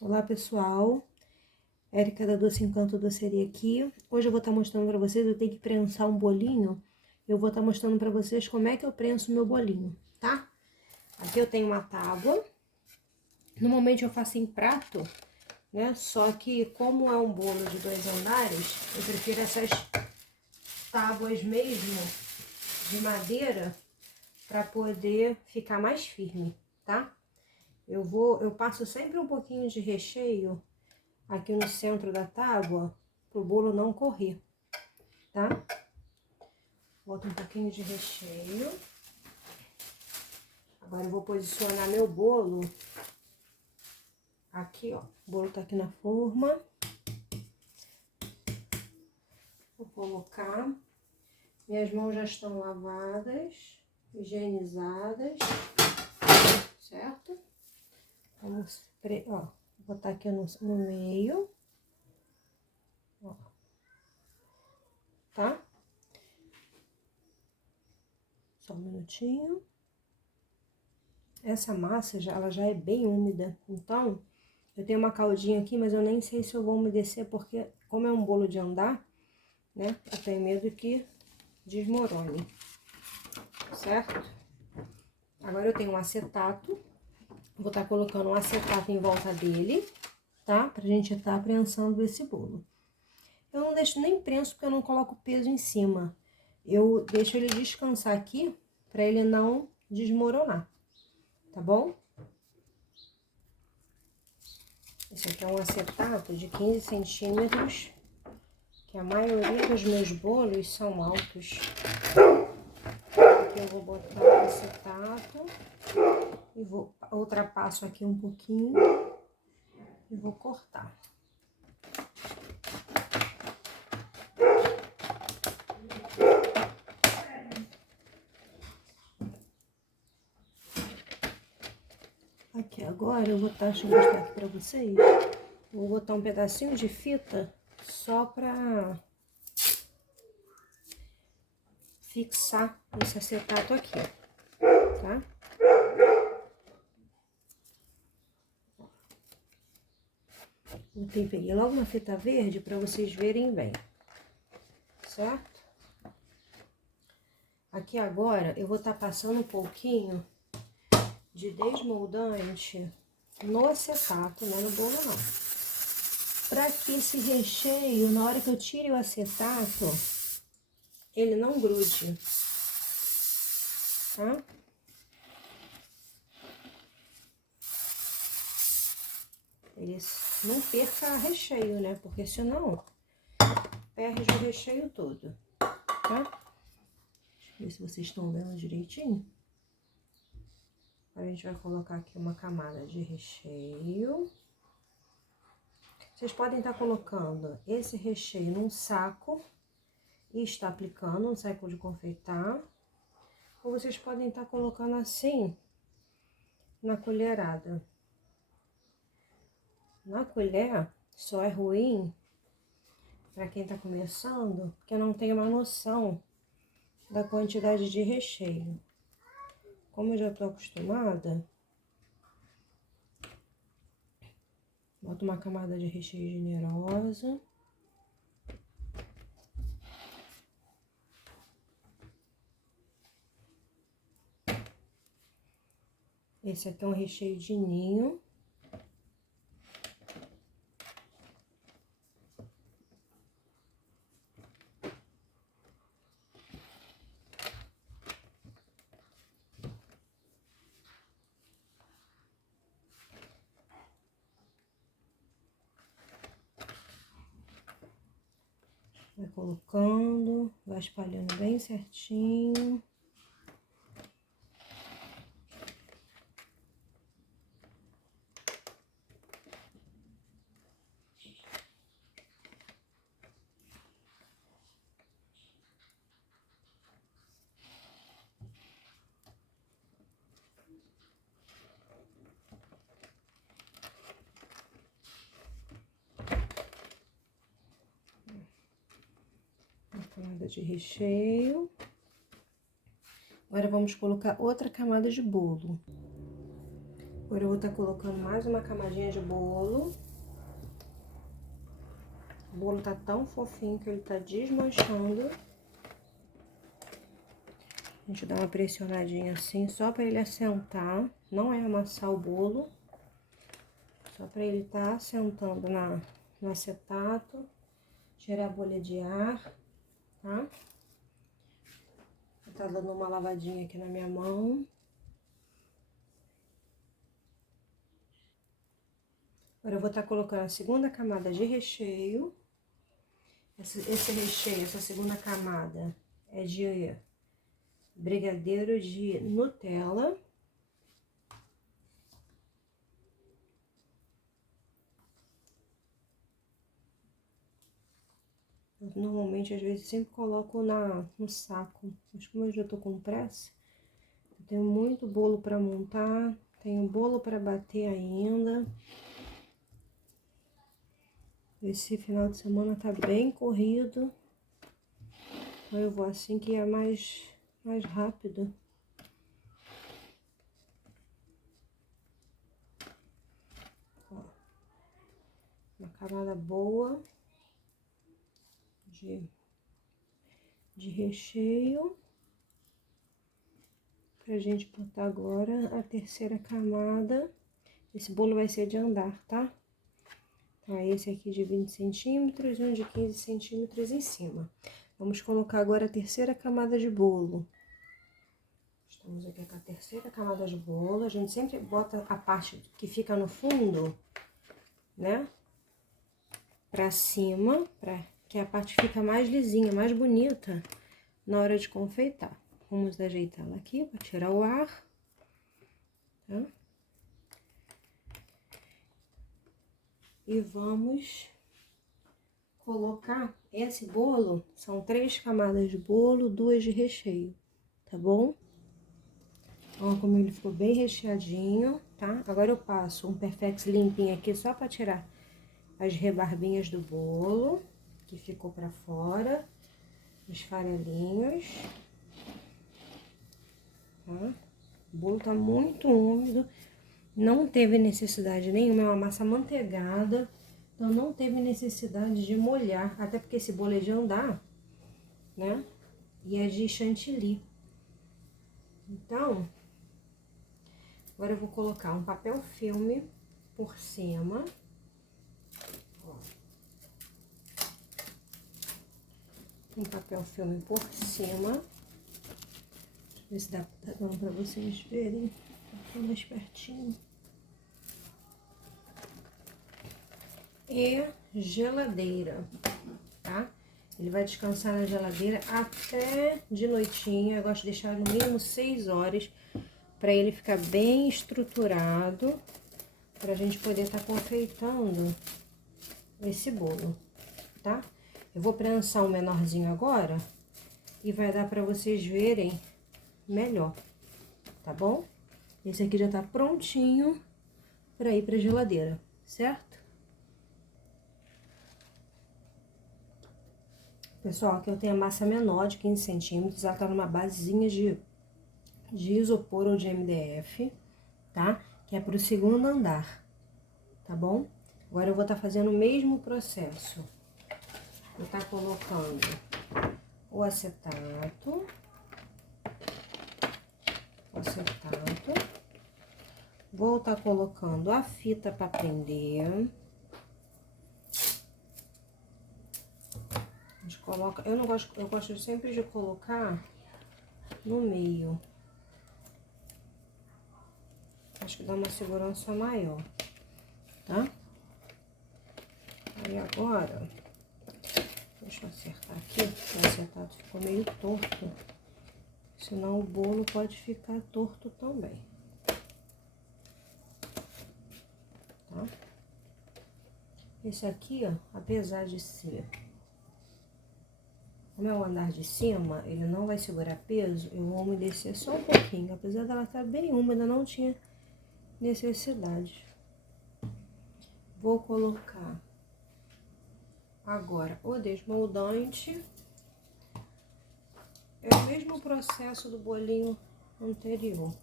Olá pessoal, Érica da Doce Encanto Doceria aqui. Hoje eu vou estar mostrando para vocês, eu tenho que prensar um bolinho. Eu vou estar mostrando para vocês como é que eu prenso o meu bolinho, tá? Aqui eu tenho uma tábua. Normalmente eu faço em prato, né? Só que como é um bolo de 2 andares, eu prefiro essas tábuas mesmo de madeira para poder ficar mais firme, tá? Eu passo sempre um pouquinho de recheio aqui no centro da tábua, pro bolo não correr, tá? Boto um pouquinho de recheio. Agora eu vou posicionar meu bolo aqui, ó. O bolo tá aqui na forma. Vou colocar. Minhas mãos já estão lavadas, higienizadas, certo? Vamos, ó, botar aqui no meio, ó, tá? Só um minutinho. Essa massa, ela já é bem úmida, então eu tenho uma caldinha aqui, mas eu nem sei se eu vou umedecer, porque como é um bolo de andar, né, eu tenho medo que desmorone, certo? Agora eu tenho um acetato, vou estar colocando um acetato em volta dele, tá? Pra gente estar prensando esse bolo. Eu não deixo nem prenso, porque eu não coloco peso em cima. Eu deixo ele descansar aqui, pra ele não desmoronar, tá bom? Esse aqui é um acetato de 15 centímetros, que a maioria dos meus bolos são altos. Aqui eu vou botar o acetato e vou ultrapasso aqui um pouquinho e vou cortar. Aqui agora eu vou deixa eu mostrar aqui pra vocês. Vou botar um pedacinho de fita só pra fixar esse acetato aqui, tá? Eu peguei logo uma fita verde pra vocês verem bem, certo? Aqui agora eu vou estar passando um pouquinho de desmoldante no acetato, não é no bolo não. Pra que esse recheio, na hora que eu tire o acetato, ele não grude, tá? Ele não perca recheio, né? Porque senão perde o recheio todo, tá? Deixa eu ver se vocês estão vendo direitinho. Agora a gente vai colocar aqui uma camada de recheio. Vocês podem estar colocando esse recheio num saco e estar aplicando, um saco de confeitar. Ou vocês podem estar colocando assim, na colherada. Na colher, só é ruim para quem tá começando, porque não tem uma noção da quantidade de recheio. Como eu já tô acostumada, boto uma camada de recheio generosa. Esse aqui é um recheio de ninho. Vai colocando, vai espalhando bem certinho. Uma camada de recheio. Agora vamos colocar outra camada de bolo. Agora eu vou estar colocando mais uma camadinha de bolo. O bolo tá tão fofinho que ele tá desmanchando. A gente dá uma pressionadinha assim, só para ele assentar. Não é amassar o bolo. Só para ele estar assentando no acetato. Tirar a bolha de ar, tá? Vou tá dando uma lavadinha aqui na minha mão. Agora eu vou estar colocando a segunda camada de recheio. Esse recheio, essa segunda camada é de brigadeiro de Nutella. Eu, normalmente, às vezes, sempre coloco no saco. Mas como eu já tô com pressa, eu tenho muito bolo para montar, tenho bolo para bater ainda. Esse final de semana tá bem corrido. Então eu vou assim que é mais rápido. Ó, uma camada boa de recheio. Pra gente botar agora a terceira camada. Esse bolo vai ser de andar, tá? Então, esse aqui de 20 centímetros e um de 15 centímetros em cima. Vamos colocar agora a terceira camada de bolo. Estamos aqui com a terceira camada de bolo. A gente sempre bota a parte que fica no fundo, né? Pra cima, pra que a parte fica mais lisinha, mais bonita na hora de confeitar. Vamos ajeitar ela aqui para tirar o ar, tá? E vamos colocar esse bolo, são 3 camadas de bolo, 2 de recheio, tá bom? Ó, como ele ficou bem recheadinho, tá? Agora eu passo um Perfex limpinho aqui só para tirar as rebarbinhas do bolo, que ficou para fora, os farelinhos, tá? O bolo tá muito úmido. Não teve necessidade nenhuma, é uma massa amanteigada, então não teve necessidade de molhar, até porque esse bolo é de andar, né? E é de chantilly. Então, agora eu vou colocar um papel filme por cima. Ó. Um papel filme por cima. Deixa eu ver se tá dando pra vocês verem. Tá mais pertinho. E geladeira, tá? Ele vai descansar na geladeira até de noitinha. Eu gosto de deixar no mínimo 6 horas para ele ficar bem estruturado, pra gente poder estar confeitando esse bolo, tá? Eu vou prensar um menorzinho agora e vai dar para vocês verem melhor, tá bom? Esse aqui já tá prontinho para ir pra geladeira, certo? Pessoal, aqui eu tenho a massa menor de 15 centímetros, ela tá numa basezinha de isopor ou de MDF, tá? Que é pro segundo andar, tá bom? Agora eu vou estar fazendo o mesmo processo. Vou estar colocando o acetato, vou estar colocando a fita para prender. A gente coloca, eu gosto sempre de colocar no meio. Acho que dá uma segurança maior, tá? Aí agora, deixa eu acertar aqui, o acetato ficou meio torto, senão o bolo pode ficar torto também, tá? Esse aqui, ó, apesar de ser, como é o andar de cima, ele não vai segurar peso, eu vou umedecer só um pouquinho, apesar dela estar bem úmida, não tinha necessidade. Vou colocar agora o desmoldante. É o mesmo processo do bolinho anterior.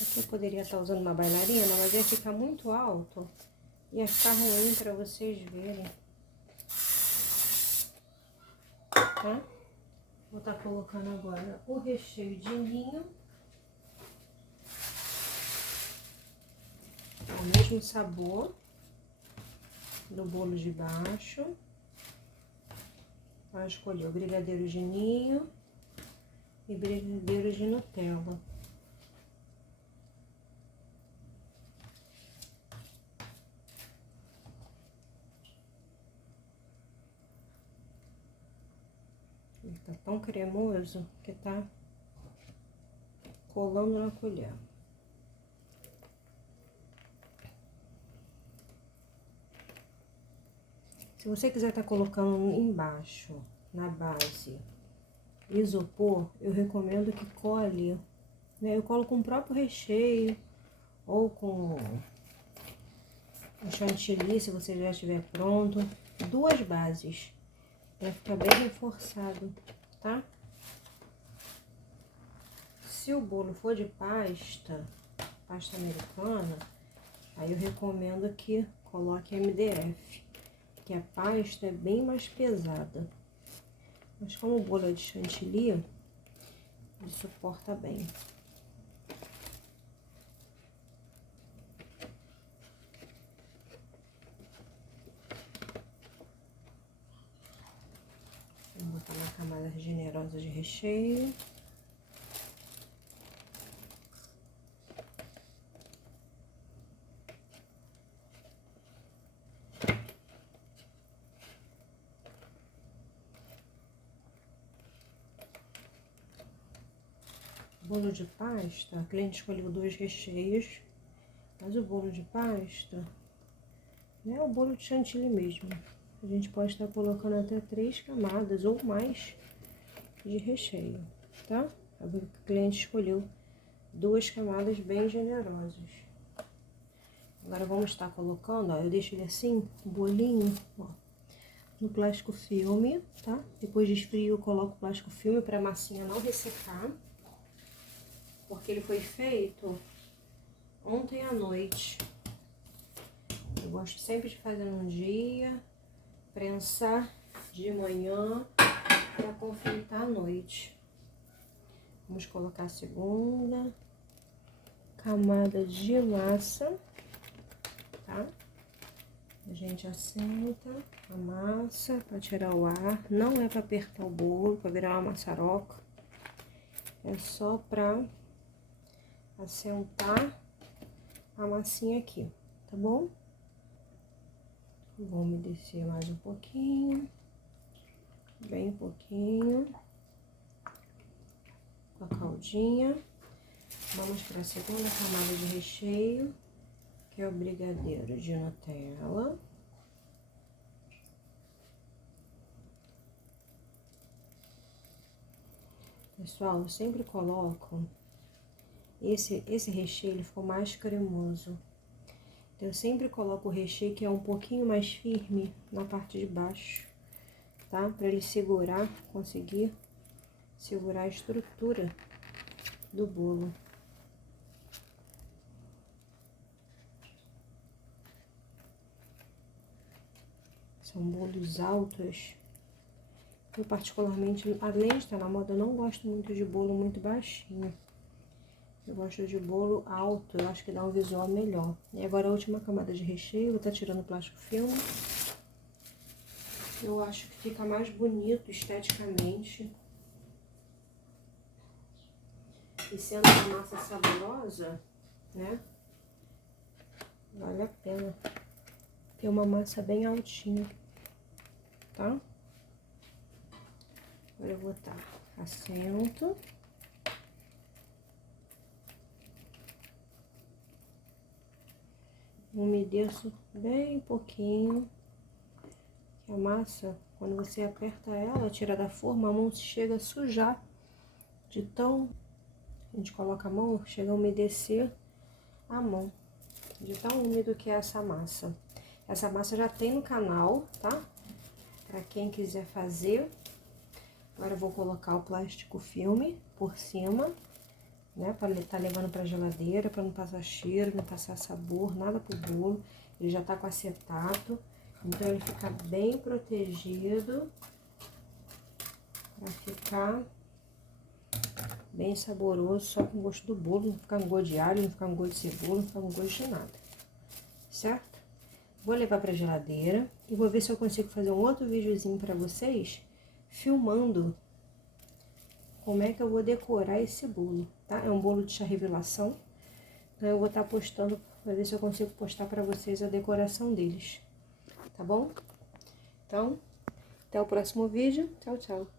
Aqui eu poderia estar usando uma bailarina, mas ia ficar muito alto. Ia ficar ruim para vocês verem. Tá? Vou estar colocando agora o recheio de ninho. O mesmo sabor do bolo de baixo. Vai escolher o brigadeiro de ninho e brigadeiro de Nutella. Ele tá tão cremoso que tá colando na colher. Se você quiser estar colocando embaixo, na base, isopor, eu recomendo que cole, né? Eu colo com o próprio recheio ou com o chantilly, se você já estiver pronto. 2 bases, para ficar bem reforçado, tá? Se o bolo for de pasta americana, aí eu recomendo que coloque MDF, que a pasta é bem mais pesada. Mas como o bolo é de chantilly, ele suporta bem. Vou botar uma camada generosa de recheio. Bolo de pasta, a cliente escolheu 2 recheios, mas o bolo de pasta, né, é o bolo de chantilly mesmo. A gente pode estar colocando até 3 camadas ou mais de recheio, tá? A cliente escolheu 2 camadas bem generosas. Agora vamos estar colocando, ó, eu deixo ele assim, o bolinho, ó, no plástico filme, tá? Depois de esfrio eu coloco o plástico filme para a massinha não ressecar. Porque ele foi feito ontem à noite. Eu gosto sempre de fazer num dia, prensar de manhã para confeitar à noite. Vamos colocar a segunda camada de massa, tá? A gente assenta a massa para tirar o ar. Não é para apertar o bolo, para virar uma maçaroca. É só para assentar a massinha aqui, tá bom? Vou umedecer mais um pouquinho, bem pouquinho, com a caldinha. Vamos para a segunda camada de recheio, que é o brigadeiro de Nutella. Pessoal, eu sempre coloco esse recheio, ele ficou mais cremoso. Então, eu sempre coloco o recheio que é um pouquinho mais firme na parte de baixo, tá? Para ele segurar, conseguir segurar a estrutura do bolo. São bolos altos. Eu particularmente, além de estar na moda, eu não gosto muito de bolo muito baixinho. Eu gosto de bolo alto, eu acho que dá um visual melhor. E agora a última camada de recheio, vou estar tirando o plástico filme. Eu acho que fica mais bonito esteticamente. E sendo uma massa saborosa, né? Vale a pena ter uma massa bem altinha, tá? Agora eu vou botar assento. Umedeço bem pouquinho, que a massa, quando você aperta ela, tira da forma, a mão chega a sujar, de tão, a gente coloca a mão, chega a umedecer a mão, de tão úmido que é essa massa. Essa massa já tem no canal, tá? Pra quem quiser fazer. Agora eu vou colocar o plástico filme por cima, né? Para estar levando pra geladeira, para não passar cheiro, não passar sabor, nada pro bolo. Ele já tá com acetato, então ele fica bem protegido, para ficar bem saboroso, só com gosto do bolo, não ficar com gosto de alho, não ficar com gosto de cebola, não ficar com gosto de nada, certo? Vou levar pra geladeira e vou ver se eu consigo fazer um outro videozinho pra vocês, filmando como é que eu vou decorar esse bolo, tá? É um bolo de chá revelação, então eu vou estar postando, pra ver se eu consigo postar pra vocês a decoração deles, tá bom? Então, até o próximo vídeo, tchau, tchau!